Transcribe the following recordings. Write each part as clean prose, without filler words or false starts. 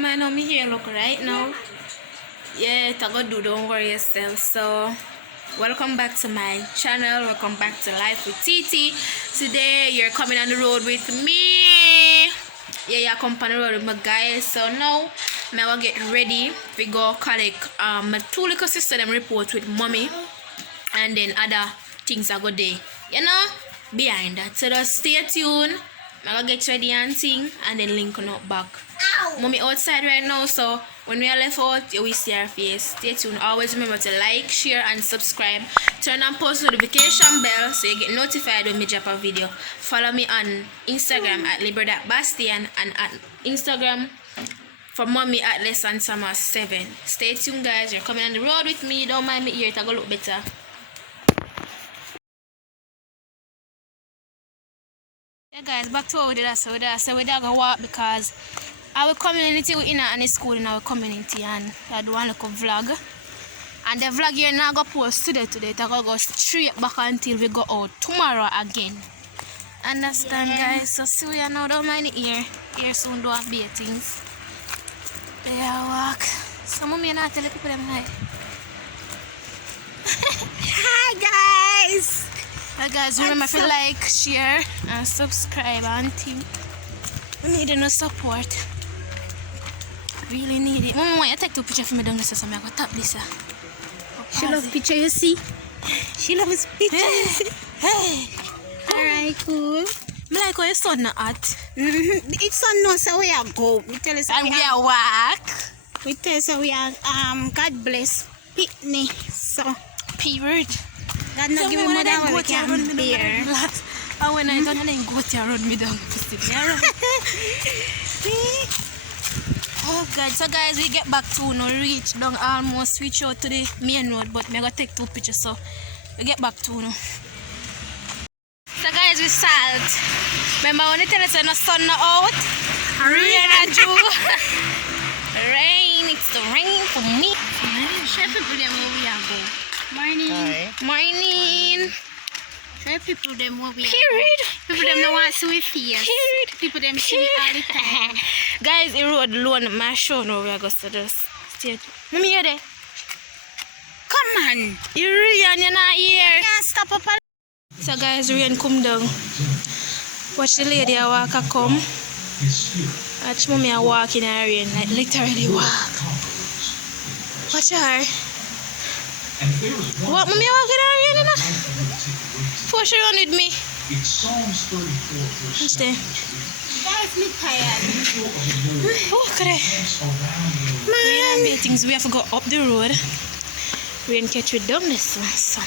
don't mind how me hair look right now. Yeah, it's a good do, don't worry yourself. So welcome back to my channel. Welcome back to Life with TT. Today you're coming on the road with me. Yeah, you're coming on the road with my guys. So now I'm gonna get ready. We go collect my two little sister them report with mommy, and then other things are good day. You know, behind that. So just stay tuned. I'm gonna get ready and sing, and then link on up back. Mommy outside right now, so when we are left out, you will see our face. Stay tuned. Always remember to like, share, and subscribe. Turn on post notification bell so you get notified when we drop a video. Follow me on Instagram at Liber.Bastian and at Instagram for mommy at LessonSummer7. Stay tuned, guys. You're coming on the road with me. Don't mind me here. It'll go look better. Yeah, guys, back to what we did. So we're gonna walk because our community we in a school in our community, and I do one little vlog. And the vlog here now go post today. It's gonna go straight back until we go out tomorrow again. Understand, guys? So see we are now, don't mind it here. Here soon do have beer things. They are walk. So mommy not tell the people them hi. Hi guys! Guys, remember to like, share, and subscribe and team. We need no support. Really need it. Mama, want you take two pictures for me down there, so I'm going to tap this. She loves pictures, you see? She loves pictures. Hey! Alright, cool. I like how your son not hot. It's sun now, so we are go. We tell us And we are walk. We tell us we are God bless picnic. So Period. God not give me more than what we can bear. And when I don't then go to run me down. Oh God, so guys, we get back to no reach down almost reach out to the main road, but I'm gonna take two pictures, so we get back to no. So guys, we salt. Remember when I tell us when the sun not out? Rain and dew. Rain, it's the rain for me. Show people them where we are going. Morning. Hi. Morning. Show people them where we are. Period. People them don't want to see we face. Period. People them see me all the time. Guys, the road alone, my show now we are going to just stay. Mommy, you there? Come on. You really you're not here. Can't stop up. So guys, rain come down. Watch the lady a walk a come. Watch mommy a walk in her rain, like literally walk. Watch her. What mommy a walk in her rain, you know? Before she run with me. Watch there. Guys, me tired. Oh, look at that. Rain and things, we have to go up the road. Rain catch with down this one, so.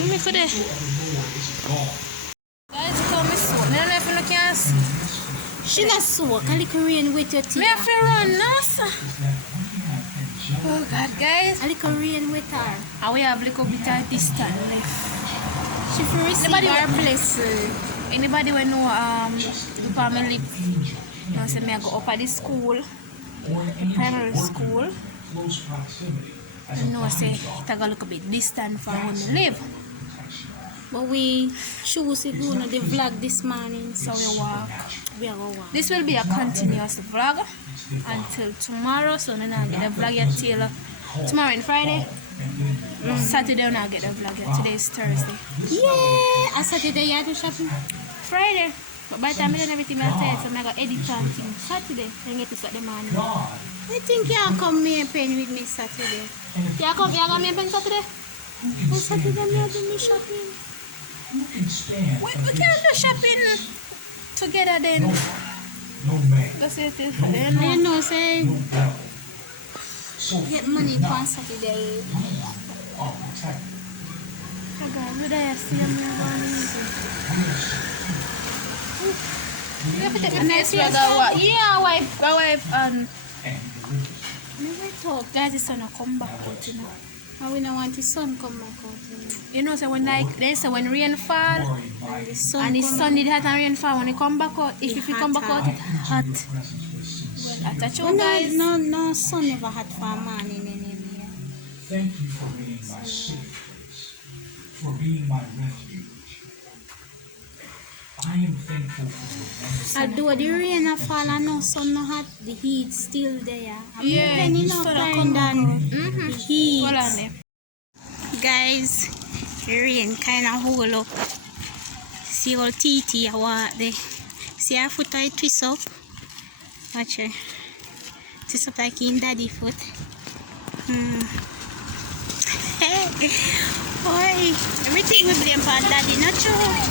Mommy could have. Guys, come me so. I don't know if you can see. She not soak. A little rain with your teeth. Me have to run now, sir. Oh God, guys. A little rain with her. And we have little bit of distance left. She will receive Anybody her wa- blessing. Anybody will know the family live. Now say me I go up at the school, primary school. You know say it a go look a bit distant from where we live. But we choose to go on the vlog this morning. So we walk. We are going to walk. This will be a continuous vlog until tomorrow. So then I'll get the vlog yet till tomorrow and Friday. Saturday I'll get the vlog yet. Today is Thursday. Yeah! On Saturday you do shopping? Friday. But by the time I done everything I said, so I'm going to edit and things. Saturday, then get this at the morning. I think you come me a pen with me Saturday. You come me pen Saturday? On Saturday me do me shopping. We can do shopping together then. That's it. You know, say, get money on Saturday. Oh God, would I see me You have to take my face rag or what? Yeah, wipe and Never talk. guys, the sun will come back out, you know. And we don't want the sun come back out. You know, so when like they say when rain fall And the sun and the come sun did hot and rain fall, when it come back out, if it come back out, it's hot. Well, that's Well, you guys. no sun never had for a man in any way. Thank you for being my safe place, for being my refuge. I am thankful for the wonderful Although the rain a fall and no sun no hot, the heat still there. I'm Yeah, depending sun a on come than Mm-hmm. the heat. Hold on there. Guys, the rain kind of hold up. See how TT I walk there. See her foot I twist up. Watch her. Twist up like in daddy foot. Hey, boy, everything we blame for daddy, not true.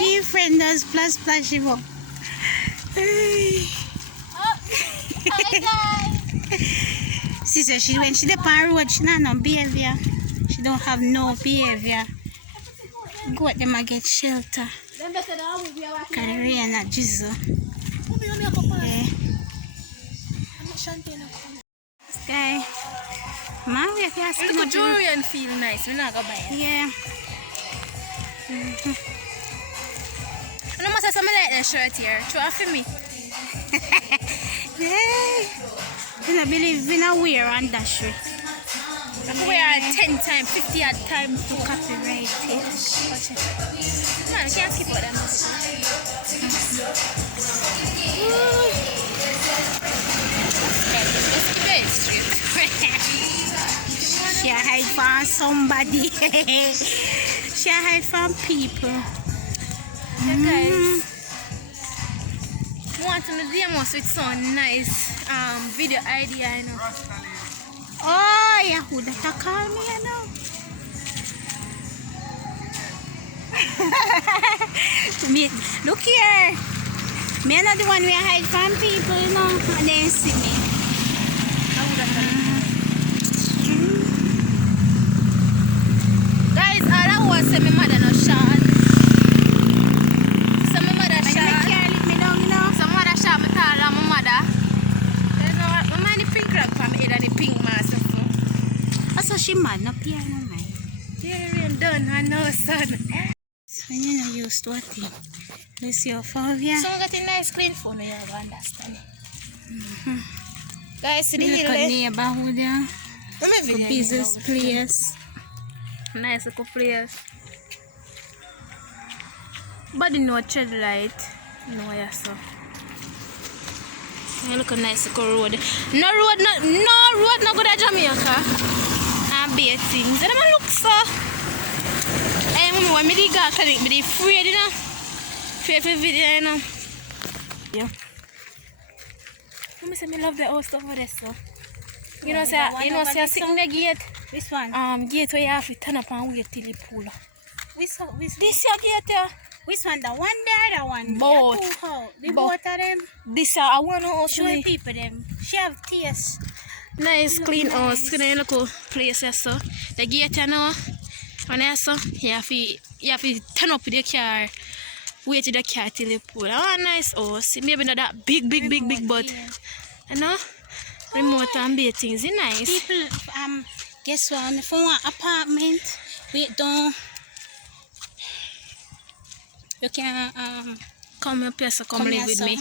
Your friend does splash him up. Hey. Sister, when she dep on road, she not no behavior. She don't have no behavior. Go at them and get shelter. Cause the rain at drizzle. Yeah. This guy, man, we have to ask him Look, what Durian feel nice. We're not gonna buy it. yeah. And I must have something like that shirt here. Try for me. Yeah. You don't believe in a wear on that shirt. I could wear it 10 times, 50 odd times to Copyright it. watch it. No, you can't skip all them. Let's keep it straight. She hide from somebody. She hide from people. Yeah, guys. Want to know the most with some nice video idea, you know. Oh, yeah, who that call me, you know? Me, look here. Me not the one we hide from people, you know, and then see me. Guys, all I want to say my mother no shot. So my mother But you shot. can't leave me down, you know. So my mother shot me tall and my mother. You know, my mind the pink rag from me head and the pink mask. Also, she mad, no piano, man. Yeah, rain done, I know, son. So, you know, used to a thing. Let's see how far we are. So I got a nice clean phone, you have understand. Guys, see the Look hill at there? neighborhood, yeah. Let me For video business you. place. Nice little place. But no tread light. No, yeah, so. Yeah, look a nice little road. No road, no good at Jamaica. And be things. And I'm look so. Hey, mommy, when me dig out, I think me afraid, you know. Afraid for video, you know. Yeah. Mommy say me love the house over there, so. You know, say I sit in the gate. This one? Gate where you have to turn up and wait till you pull up. This This your gate here. Which one? The one there, the one? Both. The two house. The Both. both of them. This I want to house. Show the people them. She have tears. Nice clean house. Can you look at place here, so the gate you know. When you so you have to turn up with your car. Wait till the car till you pull. Oh, nice house. Maybe not that big, but you know, remote and be things is nice. People, guess what? If you want apartment, wait down. You can Come up here, so come Come live here, with so. me.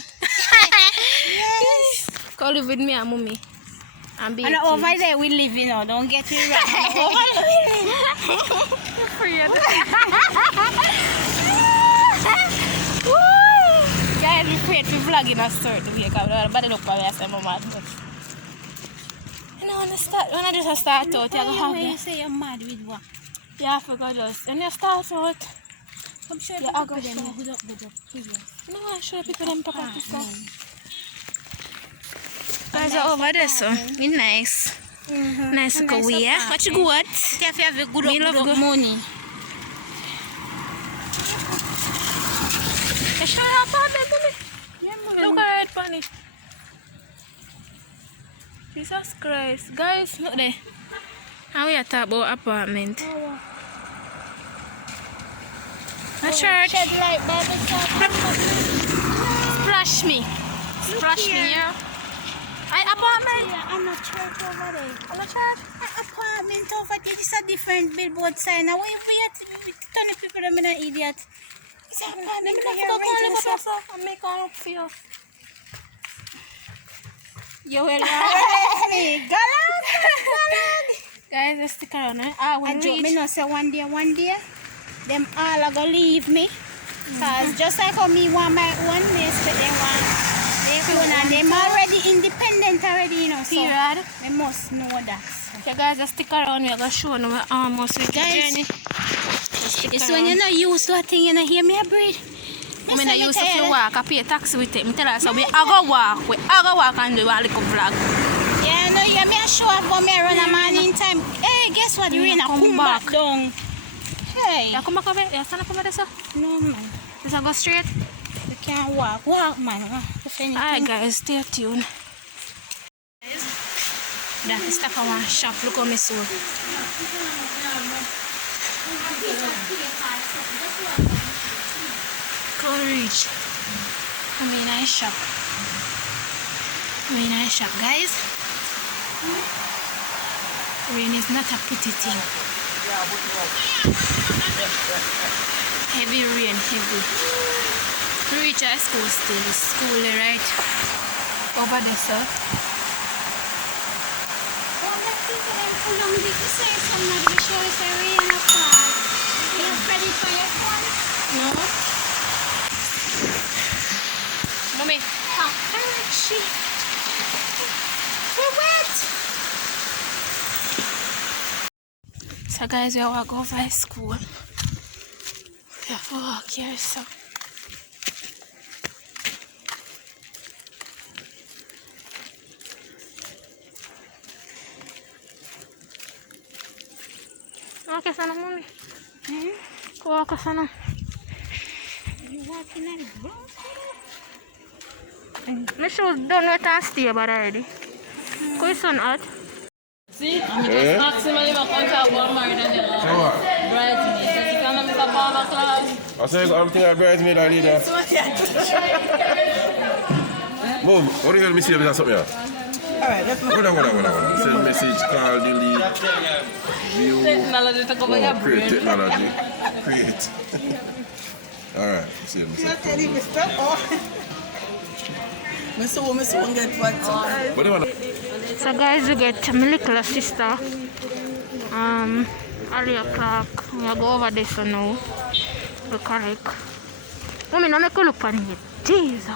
Yes. Come live with me and mommy. And be And over there we live, you know. Don't get me wrong. Guys, we afraid to vlog in a certain way because nobody look for me and say I'm mad. You know, when I just start out, you have You to say you're mad with what? you have to go just. When you start out, Come show Yeah, people I'll go them. show. Good up, please. no, I show people them talk about this. Apartment. Guys are over there, so it's nice. Nice to go here. What you good? See if you have a good Me love up go. money. You show your apartment to me. Yeah, Look at it, Bunny. Jesus Christ. Guys, look there. How we are talking about apartment. A church. Shed light, Bible Splash me. Splash me, here. yeah. I apartment. Yeah, I'm not church over there. I'm a church. Apartment over there. This is a different billboard sign. Now, why you turn the people them in an idiot? It's an apartment. Let me not go call you for yourself and make all up for you. You will me. Galang. Guys, let's stick around. Ah, I when joke we me reach. no say one day, them all are gonna leave me. Cause just like how me want my own place, but they want their own and them already independent already, you know. So Period. they must know that. Okay, guys, let's stick around. We're gonna show you we're almost with the Guys, journey. Let's stick It's around. when you're not used to a thing, you know, hear me a breathe. I mean, I used to walk. I pay a taxi with it. I tell her, so we are going to walk. We are going to walk and do a little vlog. Yeah, no, you me a show up for me run a man in time. Hey, guess what? The rain a come back down. Hey. Yeah, come back over here. Yeah, stand up over there, sir. No, man. This will go straight. You can't walk. Walk, man. If anything. Alright, guys, stay tuned. That is stop at one shop. Look how me so. Close reach. I'm in a shop. I'm in a shop, guys. Rain is not a pretty thing. Heavy rain, heavy. We reach our school still. It's school, right? Over there, sir. No. Mommy. Oh, she. We're wet. So guys, we are going to school. We have to walk here, so. Okay, sana mommy. Walk sana. You walking on the road? My shoes done with and stay about already. Go sun hot. See, I'm just maximally my contact one more than the So what? bridesmaid. Because you can't make a barber class. I say everything I bridesmaid I need that. Mom, what the hell me see if there's something here? Alright, let's Hold on. Send message, call, delete, view. Technology to cover your Oh, create brain. technology. Create. Alright, see you. tell you stop off. Miss Owen get what? What do you want? So guys, we get my little sister. Early o'clock. We go over this so now. We correct. Mommy, no make you look on it. Jesus.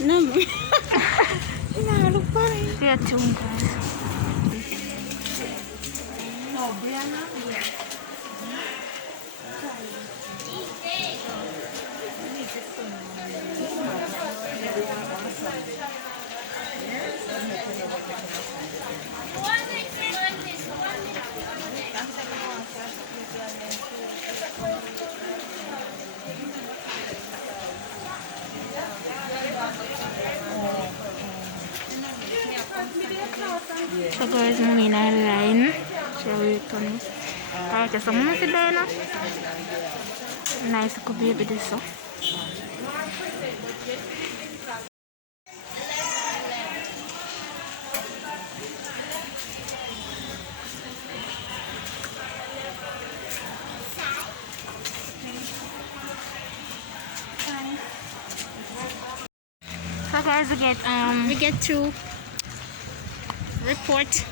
No, no, look funny. Stay tuned, guys. So guys, mommy in a line. Shall we return it? Alright, so mommy sit there now. Nice little baby this so. So guys, We get through. Report.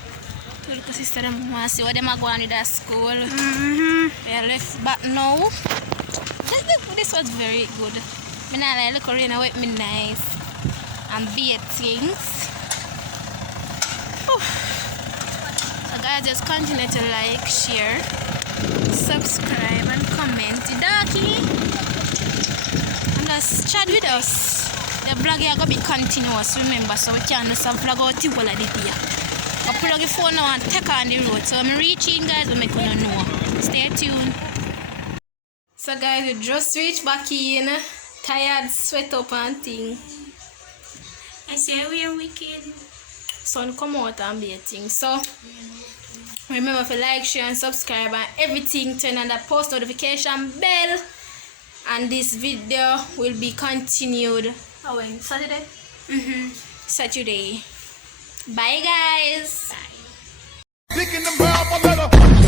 to the sister them want to see what them are going with at school. They are left back now. This was very good. I like look around with me nice and beat things. Whew. So guys, just continue to like, share, subscribe and comment. Darky. And just chat with us. The vlog is going to be continuous, remember, so we can't just vlog out people like this here. I plug your phone now and take on the road. So I'm reaching, guys, we make you know. Stay tuned. So guys, we just reached back in. Tired, sweat up and thing. I say we're wicked. Sun come out and be a thing. So remember to like, share and subscribe and everything. Turn on the post notification bell. And this video will be continued. Oh, when? Saturday? Saturday. Bye guys. Picking them out,